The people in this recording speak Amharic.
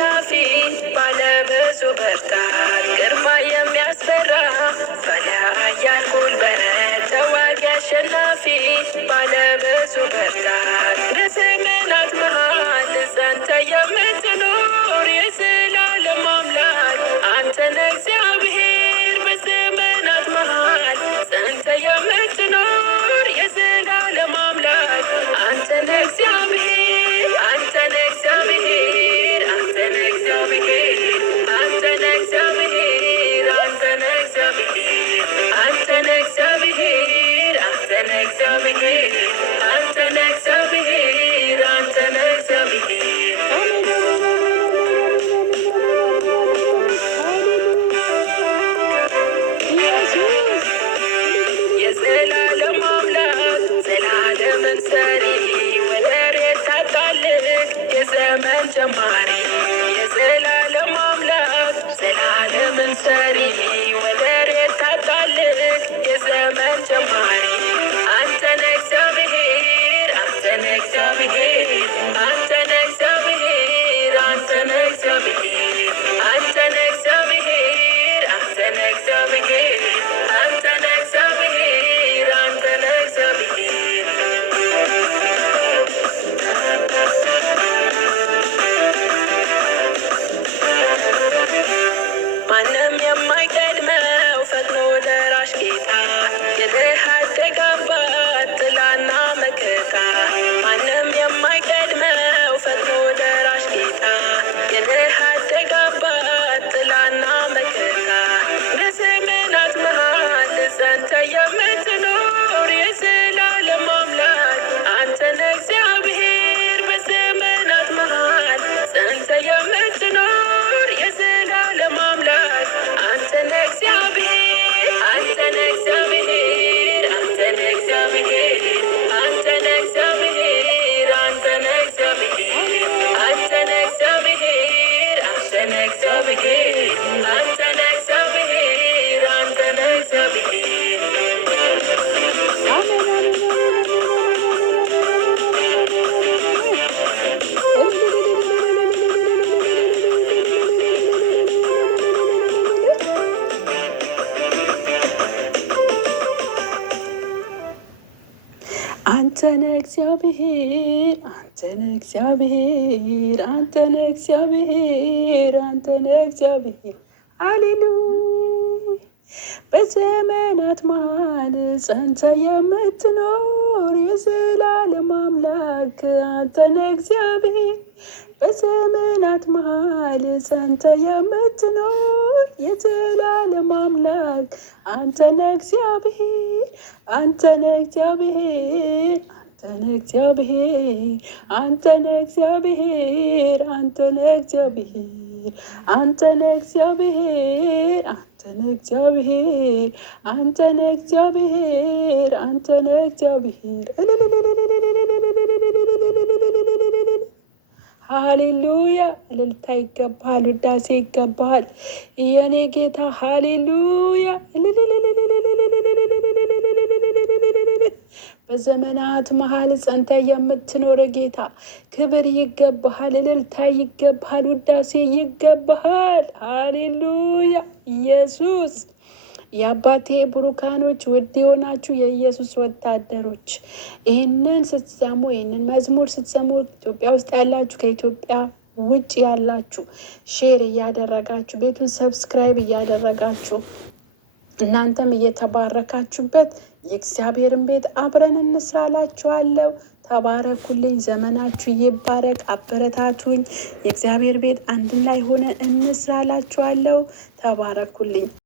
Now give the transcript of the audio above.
አሸናፊ ባለብዙ ብርታት ግርማ የሚያስፈራ ባለኃያል ጉልበት ተዋጊ አሸናፊ ባለብዙ ብርታት በዘመናት መሃል ጸንተ የምትኖር የዘላለም አምላክ አንተ ነህ እግዚአብሔር። በዘመናት መሃል ጸንተ የምትኖር የዘላለም አምላክ አንተ ነህ እግዚአብሔር። አንተ ነህ እግዚአብሔር። አንተ ነህ እግዚአብሔር። አንተ ነህ እግዚአብሔር። አንተ ነህ እግዚአብሔር። አንተ ነህ እግዚአብሔር። አንተ ነህ እግዚአብሔር። አንተ ነህ እግዚአብሔር። አንተ ነህ እግዚአብሔር። የዘላለም አምላክ ዘላለምን ሰሪ ወደር የታጣልህ የዘመን ጀማሪ የዘላለም አምላክ ዘላለምን ሰሪ ወደር የታጣልህ የዘመን ጀማሪ አንተ ነህ እግዚአብሔር። አንተ ነህ እግዚአብሔር። አንተ ነህ እግዚአብሔር። አንተ ነህ እግዚአብሔር። አንተ ነህ እግዚአብሔር። አንተ ነህ እግዚአብሔር። አንተ ነህ እግዚአብሔር። አንተ ነህ እግዚአብሔር። ማንም የማይቀድመው ፈጥኖ ደራሽ ጌታ የድሃ አደግ አባት ጥላና መከታ ማንም የማይቀድመው ፈጥኖ ደራሽ ጌታ የድሃ አደግ አባት ጥላና መከታ በዘመናት መሃል ጸንተ የምትኖር የዘላለም አምላክ አንተ ነህ እግዚአብሔር። በዘመናት መሃል ጸንተ የምትኖር የዘላለም አምላክ አንተ ነህ እግዚአብሔር። አንተ ነህ እግዚአብሔር። አንተ ነህ እግዚአብሔር። አንተ ነህ እግዚአብሔር። አንተ ነህ እግዚአብሔር። አንተ ነህ እግዚአብሔር። አንተ ነህ እግዚአብሔር። አንተ ነህ እግዚአብሔር። አንተ ነህ እግዚአብሔር። አንተ ነህ እግዚአብሔር። አንተ ነህ እግዚአብሔር። አንተ ነህ እግዚአብሔር። አንተ ነህ እግዚአብሔር። ሃሌሉያ። በዘመናት መሃል ጸንተ የምትኖር የዘላለም አምላክ አንተ ነህ እግዚአብሔር። በዘመናት መሃል ጸንተ የምትኖር የዘላለም አምላክ አንተ ነህ እግዚአብሔር። አንተ ነህ እግዚአብሔር። አንተ ነህ እግዚአብሔር። አንተ ነህ እግዚአብሔር። አንተ ነህ እግዚአብሔር። አንተ ነህ እግዚአብሔር። አንተ ነህ እግዚአብሔር። አንተ ነህ እግዚአብሔር። አንተ ነህ እግዚአብሔር። ሃሌሉያ። እልልታ ይገባሃል፣ ውዳሴ ይገባሃል የኔ ጌታ። ሃሌሉያ። በዘመናት መሃል ጸንተ የምትኖር ጌታ ክብር ይገባሃል፣ እልልታ ይገባሃል፣ ውዳሴ ይገባሃል። ሃሌሉያ። ኢየሱስ የአባቴ ብሩካኖች ውድ የሆናችሁ የኢየሱስ ወታደሮች ይህንን ስትሰሙ ይህንን መዝሙር ስትሰሙ ኢትዮጵያ ውስጥ ያላችሁ ከኢትዮጵያ ውጭ ያላችሁ ሼር እያደረጋችሁ ቤቱን ሰብስክራይብ እያደረጋችሁ እናንተም እየተባረካችሁበት የእግዚአብሔርን ቤት አብረን እንስራላችኋለሁ። ተባረኩልኝ። ዘመናችሁ ይባረክ። አበረታቱኝ። የእግዚአብሔር ቤት አንድ ላይ ሆነን እንስራላችኋለሁ። ተባረኩልኝ።